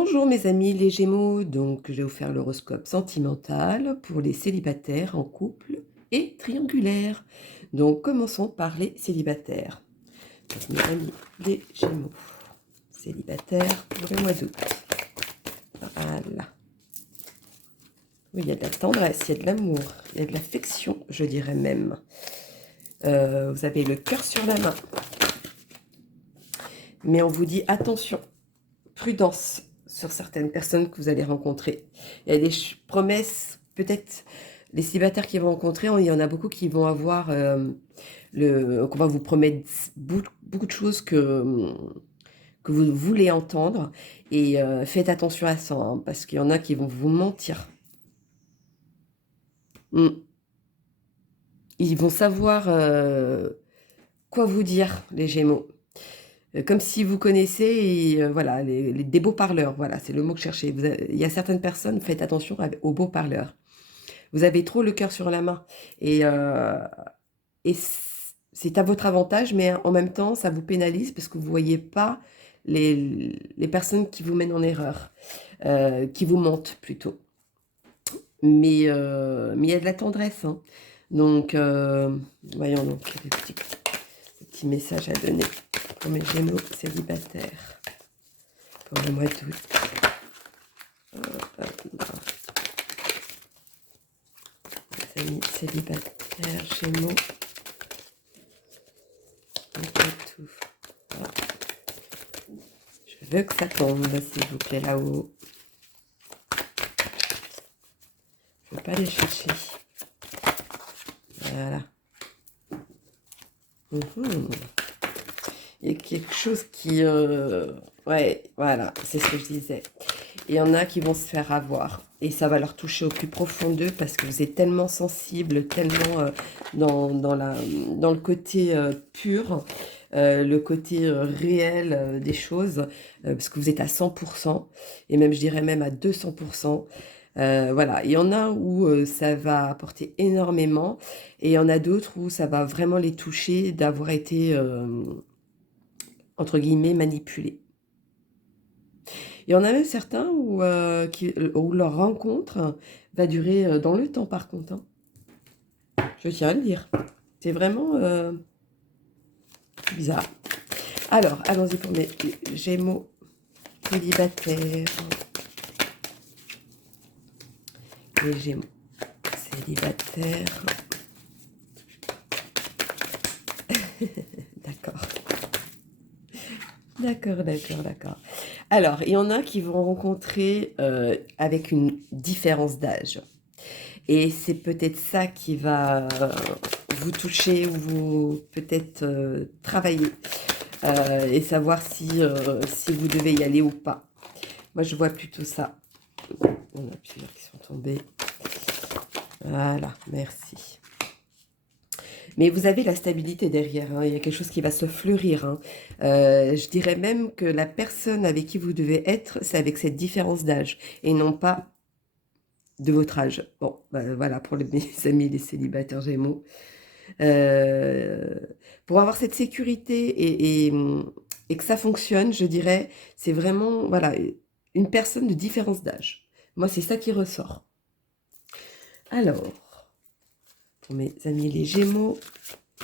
Bonjour mes amis les Gémeaux, donc je vais vous faire l'horoscope sentimental pour les célibataires en couple et triangulaire. Donc commençons par les célibataires. Donc, mes amis les Gémeaux, célibataires pour le mois d'août. Voilà. Oui, il y a de la tendresse, il y a de l'amour, il y a de l'affection, je dirais même. Vous avez le cœur sur la main. Mais on vous dit attention, prudence sur certaines personnes que vous allez rencontrer. Il y a des promesses, peut-être les célibataires qui vont rencontrer, il y en a beaucoup qui vont avoir qu'on va vous promettre beaucoup de choses que vous voulez entendre. Et faites attention à ça, hein, parce qu'il y en a qui vont vous mentir. Ils vont savoir quoi vous dire, les Gémeaux. Comme si vous connaissez, voilà, des beaux parleurs, voilà, c'est le mot que je cherchais. Il y a certaines personnes, faites attention aux beaux parleurs. Vous avez trop le cœur sur la main. Et c'est à votre avantage, mais en même temps, ça vous pénalise parce que vous ne voyez pas les personnes qui vous mènent en erreur, qui vous mentent plutôt. Mais il y a de la tendresse, hein. Donc, voyons donc, des petits messages à donner pour mes Gémeaux célibataires pour le mois d'août. Les amis célibataires, Gémeaux. Tout. Voilà. Je veux que ça tombe, s'il vous plaît, là-haut. Je ne veux pas les chercher. Voilà. Il y a quelque chose qui... Ouais, voilà, c'est ce que je disais. Il y en a qui vont se faire avoir. Et ça va leur toucher au plus profond d'eux parce que vous êtes tellement sensible, tellement dans le côté pur, le côté réel des choses, parce que vous êtes à 100%, et même, je dirais même à 200%. Voilà, il y en a où ça va apporter énormément, et il y en a d'autres où ça va vraiment les toucher d'avoir été, entre guillemets, manipulés. Il y en a même certains où leur rencontre va durer dans le temps, par contre, hein. Je tiens à le dire. C'est vraiment bizarre. Alors, allons-y pour mes Gémeaux célibataires. Les Gémeaux célibataires. D'accord. D'accord. Alors, il y en a qui vont rencontrer avec une différence d'âge. Et c'est peut-être ça qui va vous toucher ou vous peut-être travailler et savoir si vous devez y aller ou pas. Moi, je vois plutôt ça. On a plusieurs qui sont tombés. Voilà, merci. Mais vous avez la stabilité derrière, hein. Il y a quelque chose qui va se fleurir, hein. Je dirais même que la personne avec qui vous devez être, c'est avec cette différence d'âge et non pas de votre âge. Bon, voilà pour mes amis les célibataires Gémeaux. Pour avoir cette sécurité et que ça fonctionne, je dirais, c'est vraiment voilà, une personne de différence d'âge. Moi, c'est ça qui ressort. Alors, pour mes amis les Gémeaux,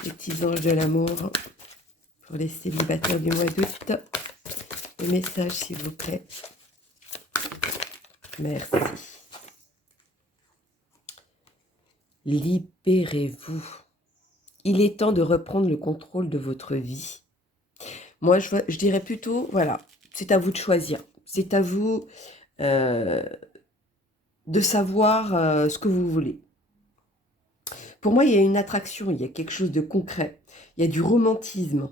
les petits anges de l'amour, pour les célibataires du mois d'août, le message, s'il vous plaît. Merci. Libérez-vous. Il est temps de reprendre le contrôle de votre vie. Moi, je dirais plutôt, voilà, c'est à vous de choisir. C'est à vous de savoir ce que vous voulez. Pour moi, il y a une attraction, il y a quelque chose de concret. Il y a du romantisme.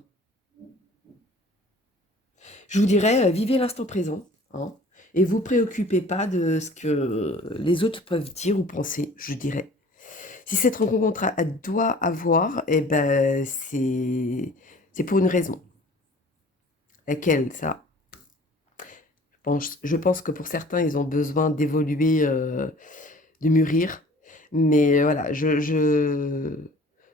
Je vous dirais, vivez l'instant présent, hein, et vous préoccupez pas de ce que les autres peuvent dire ou penser, je dirais. Si cette rencontre doit avoir, eh ben, c'est pour une raison. Laquelle, ça? Je pense que pour certains, ils ont besoin d'évoluer, de mûrir. Mais voilà,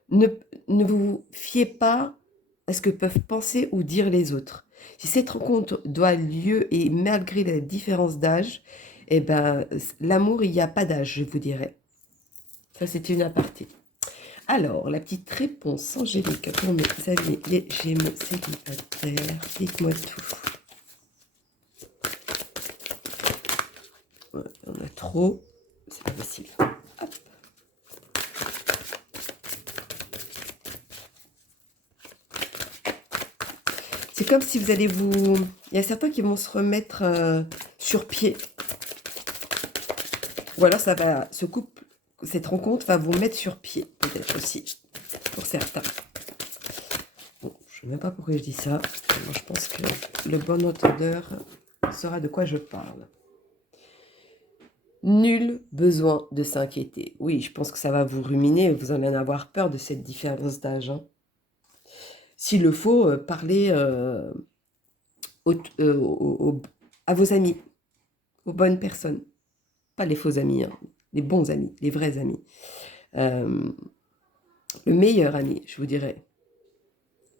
ne vous fiez pas à ce que peuvent penser ou dire les autres. Si cette rencontre doit lieu et malgré la différence d'âge, eh ben, l'amour, il n'y a pas d'âge, je vous dirais. Ça, c'était une aparté. Alors, la petite réponse angélique pour mes amis les Gémeaux célibataires. Dites-moi tout. Ouais, on a trop. C'est pas possible. Hop. C'est comme si vous allez vous... Il y a certains qui vont se remettre sur pied. Ou alors ça va, ce couple, cette rencontre va vous mettre sur pied, peut-être aussi, pour certains. Bon, je ne sais même pas pourquoi je dis ça. Moi, je pense que le bon entendeur saura de quoi je parle. Nul besoin de s'inquiéter. Oui, je pense que ça va vous ruminer, vous allez en avoir peur de cette différence d'âge. Hein. S'il le faut, parlez à vos amis, aux bonnes personnes. Pas les faux amis, hein, les bons amis, les vrais amis. Le meilleur ami, je vous dirais.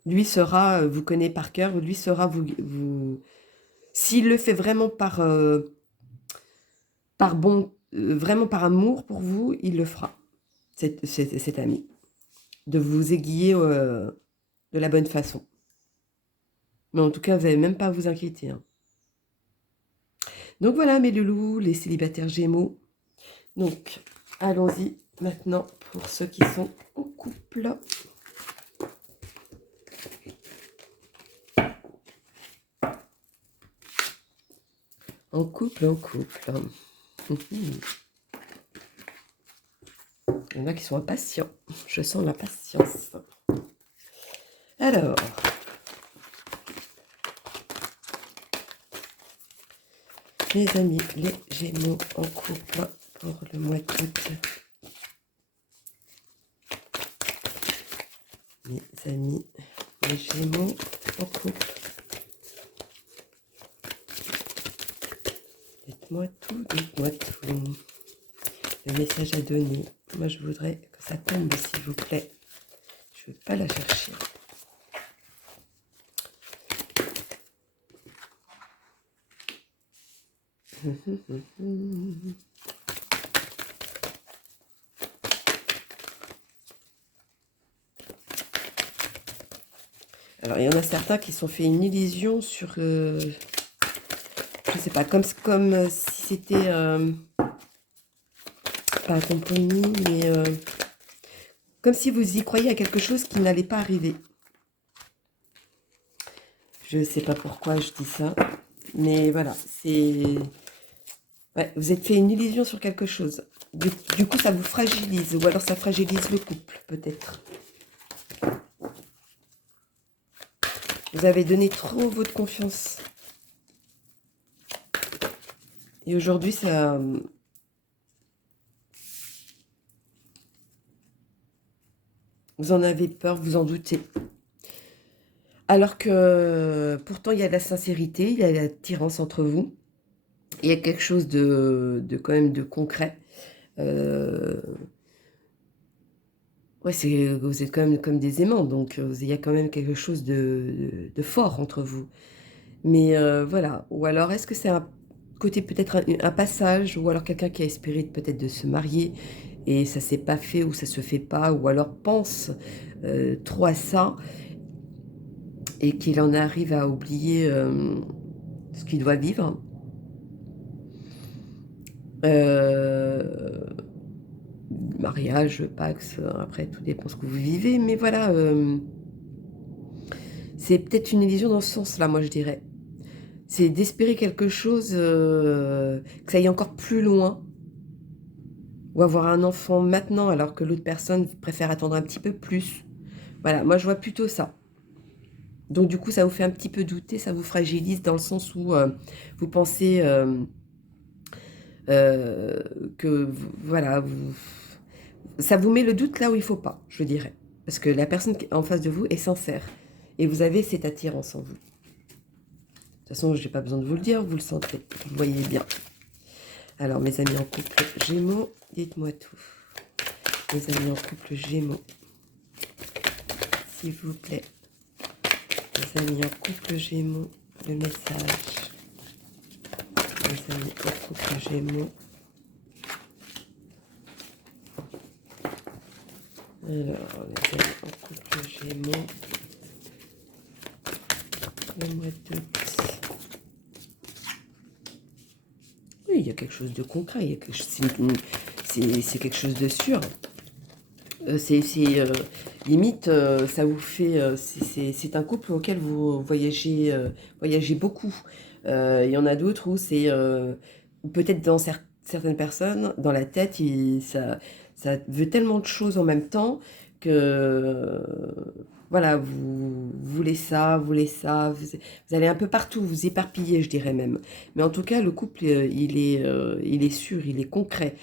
Lui sera, vous connaît par cœur, lui sera vous s'il le fait vraiment par vraiment par amour pour vous, il le fera, cet ami. De vous aiguiller de la bonne façon. Mais en tout cas, vous n'avez même pas à vous inquiéter. Hein. Donc voilà, mes loulous, les célibataires Gémeaux. Donc, allons-y maintenant pour ceux qui sont en couple. En couple, en couple. Il y en a qui sont impatients. Je sens l'impatience. Alors, mes amis, les Gémeaux en couple pour le mois d'août. Mes amis, les Gémeaux en couple. Dites-moi tout, dites-moi tout. Le message à donner. Moi, je voudrais que ça tombe, s'il vous plaît. Je ne veux pas la chercher. Alors, il y en a certains qui se sont fait une illusion sur... je sais pas, comme si c'était... pas un compromis, mais... comme si vous y croyez à quelque chose qui n'allait pas arriver. Je ne sais pas pourquoi je dis ça. Mais voilà, c'est... Ouais, vous êtes fait une illusion sur quelque chose. Du coup, ça vous fragilise. Ou alors ça fragilise le couple, peut-être. Vous avez donné trop votre confiance. Et aujourd'hui, ça... Vous en avez peur, vous en doutez. Alors que pourtant, il y a de la sincérité, il y a de l'attirance entre vous. Il y a quelque chose de quand même de concret. Ouais, vous êtes quand même comme des aimants, donc il y a quand même quelque chose de fort entre vous. Mais voilà, ou alors est-ce que c'est un côté peut-être un passage, ou alors quelqu'un qui a espéré peut-être de se marier et ça s'est pas fait ou ça se fait pas, ou alors pense trop à ça et qu'il en arrive à oublier ce qu'il doit vivre. Mariage, Pax, après tout dépend ce que vous vivez, mais voilà, c'est peut-être une illusion dans ce sens-là, moi je dirais. C'est d'espérer quelque chose, que ça aille encore plus loin, ou avoir un enfant maintenant alors que l'autre personne préfère attendre un petit peu plus. Voilà, moi je vois plutôt ça. Donc du coup, ça vous fait un petit peu douter, ça vous fragilise dans le sens où vous pensez que, voilà, ça vous met le doute là où il ne faut pas, je dirais. Parce que la personne en face de vous est sincère. Et vous avez cette attirance en vous. De toute façon, je n'ai pas besoin de vous le dire, vous le sentez, vous le voyez bien. Alors, mes amis en couple Gémeaux, dites-moi tout. Mes amis en couple Gémeaux, s'il vous plaît. Les amis en couple Gémeaux, le message. Les amis en couple Gémeaux. Alors, les amis en couple Gémeaux. Le mois d'août. Oui, il y a quelque chose de concret. C'est quelque chose de sûr. Limite, ça vous fait. C'est un couple auquel vous voyagez beaucoup. Il y en a d'autres où c'est. Peut-être dans certaines personnes, dans la tête, ça veut tellement de choses en même temps que. Voilà, vous voulez ça, vous voulez ça, vous allez un peu partout, vous éparpillez, je dirais même. Mais en tout cas, le couple, il est sûr, il est concret.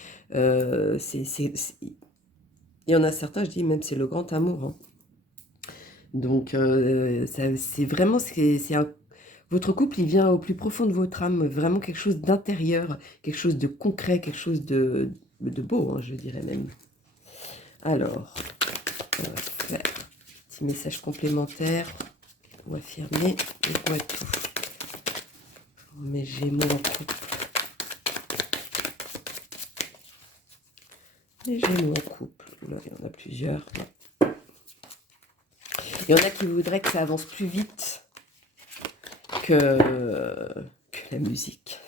Il y en a certains, je dis même c'est le grand amour, hein. Donc c'est vraiment votre couple, il vient au plus profond de votre âme, vraiment quelque chose d'intérieur, quelque chose de concret, quelque chose de beau, hein, je dirais même. Alors, on va faire un petit message complémentaire ou affirmer, et moi tout. Mes Gémeaux en couple. Les Gémeaux en couple. Là, il y en a plusieurs. Il y en a qui voudraient que ça avance plus vite que la musique.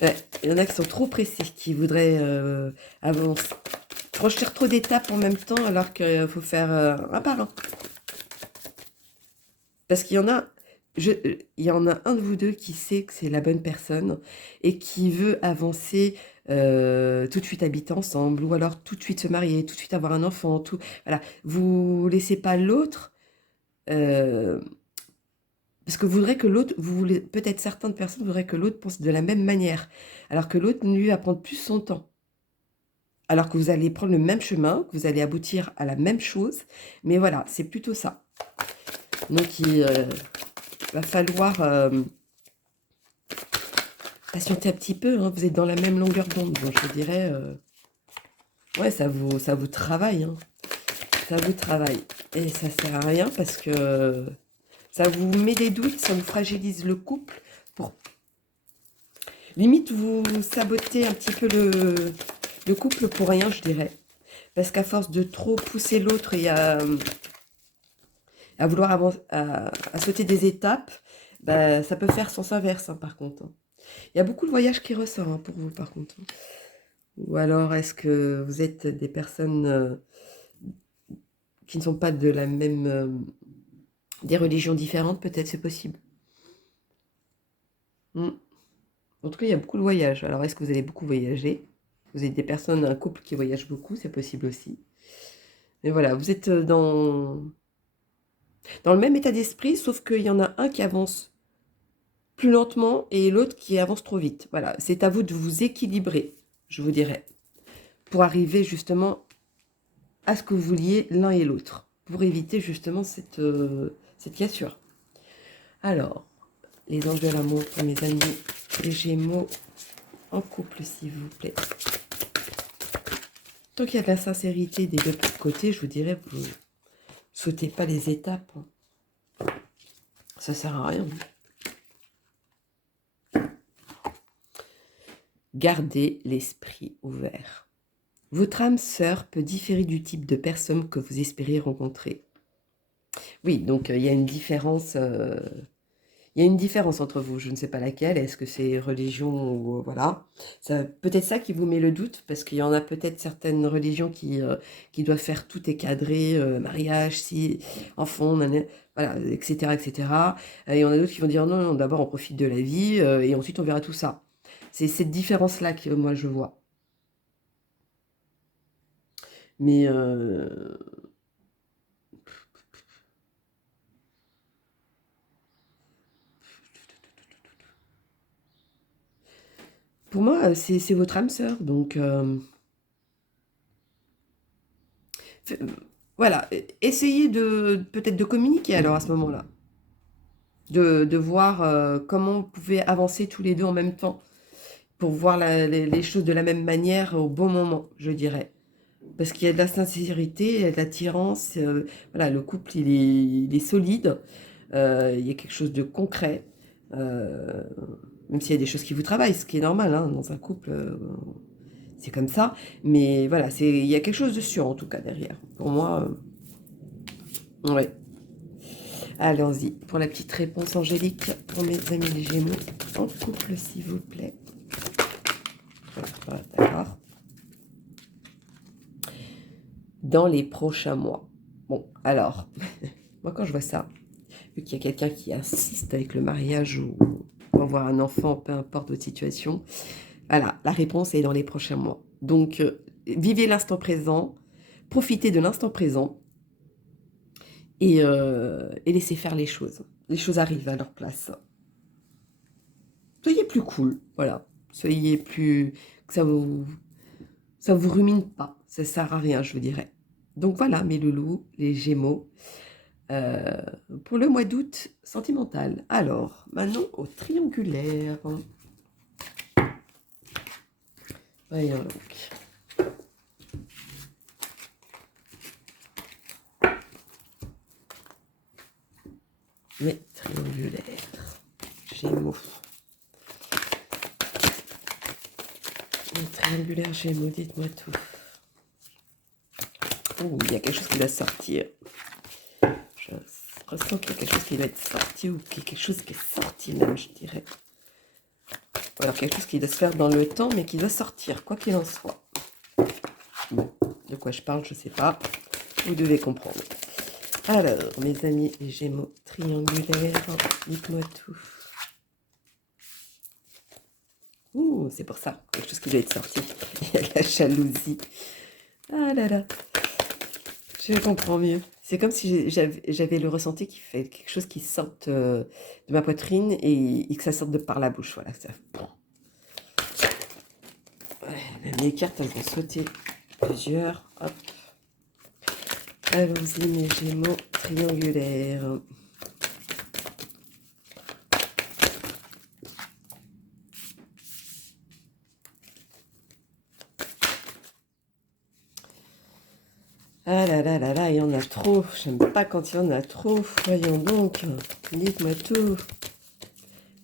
Ouais, il y en a qui sont trop pressés, qui voudraient avancer, franchir trop d'étapes en même temps, alors qu'il faut faire un par un. Parce qu'il y en a, il y en a un de vous deux qui sait que c'est la bonne personne et qui veut avancer tout de suite habiter ensemble, ou alors tout de suite se marier, tout de suite avoir un enfant, tout. Voilà, vous laissez pas l'autre. Parce que vous voudrez que l'autre, peut-être certaines personnes voudraient que l'autre pense de la même manière, alors que l'autre, lui, va prendre plus son temps. Alors que vous allez prendre le même chemin, que vous allez aboutir à la même chose, mais voilà, c'est plutôt ça. Donc il va falloir patienter un petit peu, hein. Vous êtes dans la même longueur d'onde, donc je dirais, ouais, ça vous travaille, hein. Ça vous travaille. Et ça sert à rien parce que ça vous met des doutes, ça vous fragilise le couple. Limite, vous sabotez un petit peu le couple pour rien, je dirais. Parce qu'à force de trop pousser l'autre et à vouloir à sauter des étapes, bah, ça peut faire sens inverse, hein, par contre, hein. Il y a beaucoup de voyages qui ressortent, hein, pour vous, par contre, hein. Ou alors, est-ce que vous êtes des personnes qui ne sont pas de la même... des religions différentes, peut-être, c'est possible. En tout cas, il y a beaucoup de voyages. Alors, est-ce que vous allez beaucoup voyager? Vous êtes des personnes, un couple qui voyage beaucoup, c'est possible aussi. Mais voilà, vous êtes dans le même état d'esprit, sauf qu'il y en a un qui avance plus lentement et l'autre qui avance trop vite. Voilà, c'est à vous de vous équilibrer, je vous dirais, pour arriver justement à ce que vous vouliez l'un et l'autre, pour éviter justement cette cassure. Alors, les anges de l'amour pour mes amis, les Gémeaux en couple, s'il vous plaît. Tant qu'il y a de la sincérité des deux côtés, je vous dirais, vous ne sautez pas les étapes, hein. Ça sert à rien. Gardez l'esprit ouvert. Votre âme sœur peut différer du type de personne que vous espérez rencontrer. Oui, donc il y a une différence. Il y a une différence entre vous. Je ne sais pas laquelle. Est-ce que c'est religion ou voilà. Peut-être ça qui vous met le doute, parce qu'il y en a peut-être certaines religions qui doivent faire tout est cadré, mariage, si, enfant, voilà, etc., etc. Et il y en a d'autres qui vont dire non, non, d'abord on profite de la vie et ensuite on verra tout ça. C'est cette différence-là que moi je vois. Mais pour moi, c'est votre âme sœur. Donc voilà, essayez peut-être de communiquer alors à ce moment-là. De voir comment vous pouvez avancer tous les deux en même temps pour voir les choses de la même manière au bon moment, je dirais. Parce qu'il y a de la sincérité, il y a de l'attirance. Voilà, le couple, il est solide. Il y a quelque chose de concret. euh, Même s'il y a des choses qui vous travaillent, ce qui est normal, hein, dans un couple, c'est comme ça. Mais voilà, il y a quelque chose de sûr, en tout cas, derrière. Pour moi, ouais. Allons-y pour la petite réponse angélique pour mes amis les Gémeaux. En couple, s'il vous plaît. Voilà, d'accord. Dans les prochains mois. Bon, alors, moi quand je vois ça, vu qu'il y a quelqu'un qui insiste avec le mariage ou avoir un enfant, peu importe votre situation, voilà, la réponse est dans les prochains mois. Donc, vivez l'instant présent, profitez de l'instant présent et laissez faire les choses. Les choses arrivent à leur place. Soyez plus cool, voilà. Soyez plus... que ça vous rumine pas. Ça sert à rien, je vous dirais. Donc voilà, mes loulous, les Gémeaux, euh, pour le mois d'août sentimental. Alors, maintenant au triangulaire. Voyons donc. Mais triangulaire. Gémeaux. Les triangulaires Gémeaux, dites-moi tout. Oh, il y a quelque chose qui va sortir. Je ressens qu'il y a quelque chose qui va être sorti ou qu'il y a quelque chose qui est sorti même, je dirais. Ou alors quelque chose qui doit se faire dans le temps, mais qui doit sortir, quoi qu'il en soit. Bon, de quoi je parle, je ne sais pas. Vous devez comprendre. Alors, mes amis les Gémeaux triangulaires, dites-moi tout. Ouh, c'est pour ça, quelque chose qui doit être sorti. Il y a de la jalousie. Ah là là, je comprends mieux. C'est comme si j'avais le ressenti qu'il fait quelque chose qui sorte de ma poitrine et que ça sorte de par la bouche. Voilà, ça. Ouais, mes cartes, elles vont sauter plusieurs. Hop. Allons-y, mes Gémeaux triangulaires. Ah là là là là, il y en a trop. J'aime pas quand il y en a trop. Voyons donc. Dites-moi tout.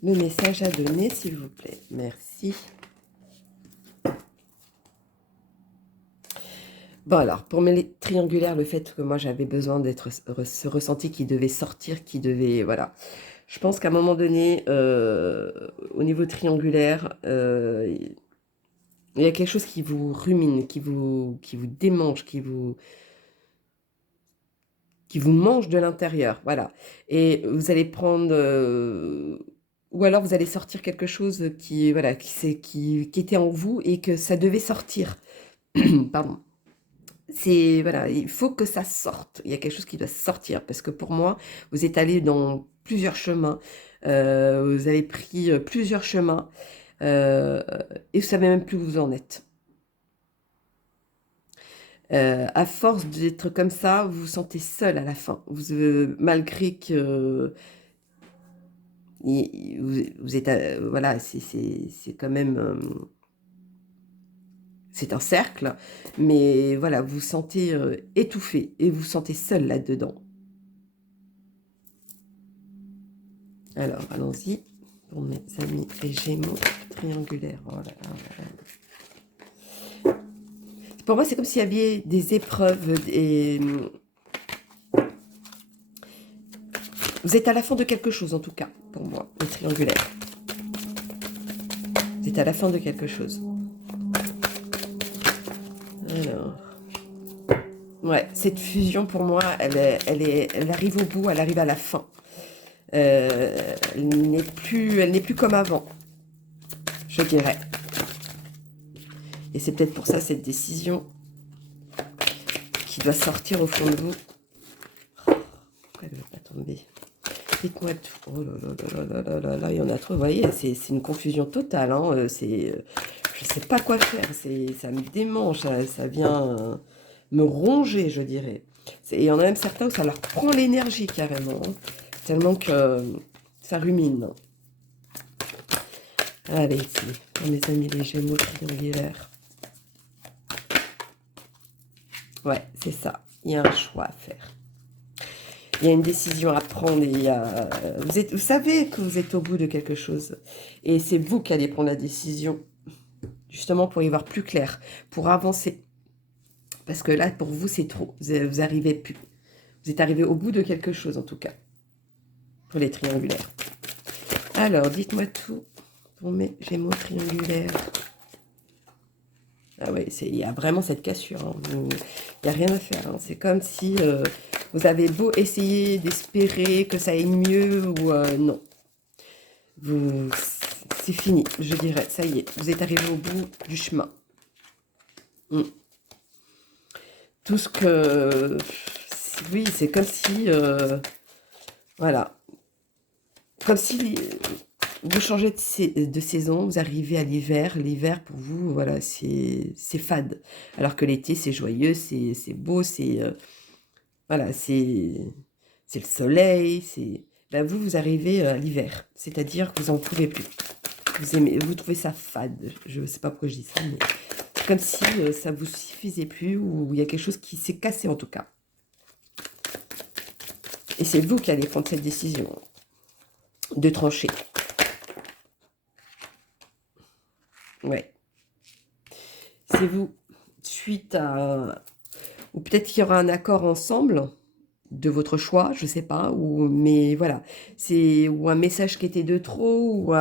Le message à donner, s'il vous plaît. Merci. Bon alors, pour mes triangulaires, le fait que moi j'avais besoin d'être ce ressenti qui devait sortir, qui devait... Voilà. Je pense qu'à un moment donné, au niveau triangulaire, il y a quelque chose qui vous rumine, qui vous démange, qui vous mange de l'intérieur, voilà. Et vous allez prendre, ou alors vous allez sortir quelque chose qui, voilà, qui était en vous et que ça devait sortir. Pardon. C'est, voilà, il faut que ça sorte. Il y a quelque chose qui doit sortir parce que pour moi, vous êtes allé dans plusieurs chemins, vous avez pris plusieurs chemins euh, et vous savez même plus où vous en êtes. À force d'être comme ça, vous vous sentez seul à la fin. Malgré que vous êtes, voilà, c'est quand même, c'est un cercle, mais voilà, vous vous sentez étouffé et vous vous sentez seul là-dedans. Alors, allons-y pour mes amis les Gémeaux triangulaires. Oh là là, oh là là. Pour moi, c'est comme s'il y avait des épreuves et vous êtes à la fin de quelque chose, en tout cas, pour moi, les triangulaires. Vous êtes à la fin de quelque chose. Alors, ouais, cette fusion, pour moi, elle arrive au bout, elle arrive à la fin. Elle n'est plus comme avant, je dirais. Et c'est peut-être pour ça, cette décision qui doit sortir au fond de vous. Pourquoi elle ne veut pas tomber? Dites-moi tout. Oh là là là là là là, il y en a trop. Vous voyez, c'est une confusion totale. Hein. Je ne sais pas quoi faire. Ça me démange. Ça vient me ronger, je dirais. Il y en a même certains où ça leur prend l'énergie carrément. Hein. Tellement que ça rumine. Allez, ici, pour mes amis les Gémeaux triangulaires. Ouais, c'est ça. Il y a un choix à faire. Il y a une décision à prendre et vous savez que vous êtes au bout de quelque chose. Et c'est vous qui allez prendre la décision, justement pour y voir plus clair, pour avancer. Parce que là, pour vous, c'est trop. Vous arrivez plus. Vous êtes arrivé au bout de quelque chose, en tout cas, pour les triangulaires. Alors, dites-moi tout pour mes Gémeaux triangulaires. Ah oui, il y a vraiment cette cassure. Hein. Il n'y a rien à faire. Hein. C'est comme si vous avez beau essayer d'espérer que ça aille mieux ou non. C'est fini, je dirais. Ça y est, vous êtes arrivé au bout du chemin. Mm. Tout ce que... Oui, c'est comme si... voilà. Comme si vous changez de saison, vous arrivez à l'hiver. L'hiver, pour vous, voilà, c'est fade. Alors que l'été, c'est joyeux, c'est beau, c'est... voilà, c'est le soleil, c'est... Ben vous arrivez à l'hiver. C'est-à-dire que vous n'en pouvez plus. Vous trouvez ça fade. Je ne sais pas pourquoi je dis ça, mais... comme si ça vous suffisait plus ou il y a quelque chose qui s'est cassé en tout cas. Et c'est vous qui allez prendre cette décision de trancher. Ouais. C'est vous, suite à... Ou peut-être qu'il y aura un accord ensemble de votre choix, je sais pas, ou mais voilà. Ou un message qui était de trop, ou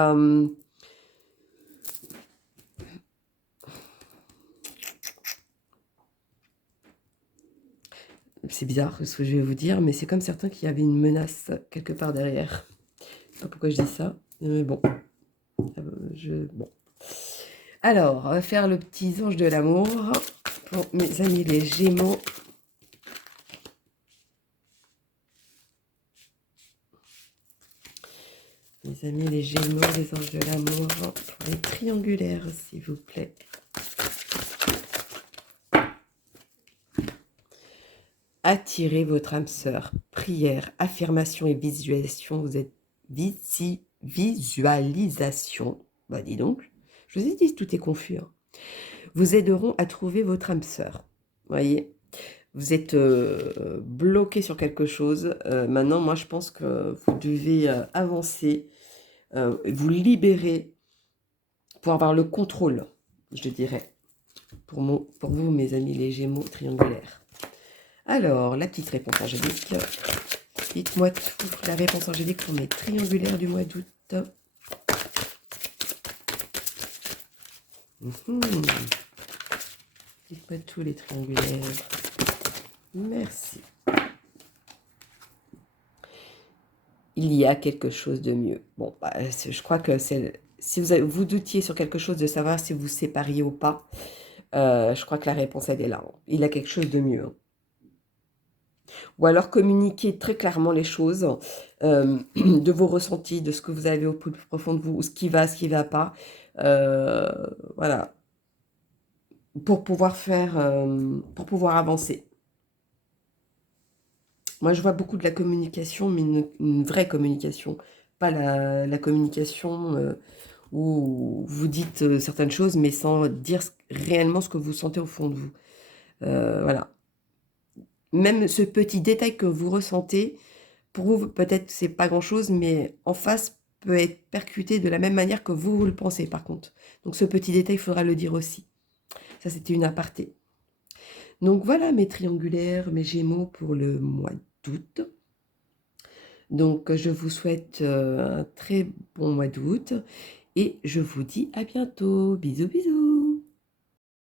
c'est bizarre ce que je vais vous dire, mais c'est comme certains qui avaient une menace quelque part derrière. Je sais pas pourquoi je dis ça, mais bon. Bon. Alors, on va faire le petit ange de l'amour pour mes amis les Gémeaux. Mes amis les Gémeaux, les anges de l'amour, pour les triangulaires, s'il vous plaît. Attirez votre âme sœur. Prière, affirmation et visualisation. Vous êtes visualisation. Bah dis donc. Je vous ai dit, tout est confus. Hein. Vous aideront à trouver votre âme sœur. Voyez, vous êtes bloqué sur quelque chose. Maintenant, moi, je pense que vous devez avancer, vous libérer pour avoir le contrôle, je dirais, pour vous, mes amis les Gémeaux triangulaires. Alors, la petite réponse angélique. Dites-moi tout, la réponse angélique pour mes triangulaires du mois d'août. Dites-moi tous les triangulaires. Merci. Il y a quelque chose de mieux. Bon, bah, je crois que c'est... Si vous doutiez sur quelque chose de savoir si vous vous sépariez ou pas, je crois que la réponse, elle est là. Hein. Il y a quelque chose de mieux. Hein. Ou alors communiquer très clairement les choses, de vos ressentis, de ce que vous avez au plus profond de vous, ce qui va pas. Voilà. Pour pouvoir pour pouvoir avancer. Moi, je vois beaucoup de la communication, mais une vraie communication. Pas la communication où vous dites certaines choses, mais sans dire réellement ce que vous sentez au fond de vous. Voilà. Même ce petit détail que vous ressentez, pour vous, peut-être c'est pas grand-chose, mais en face peut être percuté de la même manière que vous le pensez, par contre. Donc ce petit détail, il faudra le dire aussi. Ça, c'était une aparté. Donc voilà mes triangulaires, mes Gémeaux pour le mois d'août. Donc je vous souhaite un très bon mois d'août et je vous dis à bientôt. Bisous, bisous.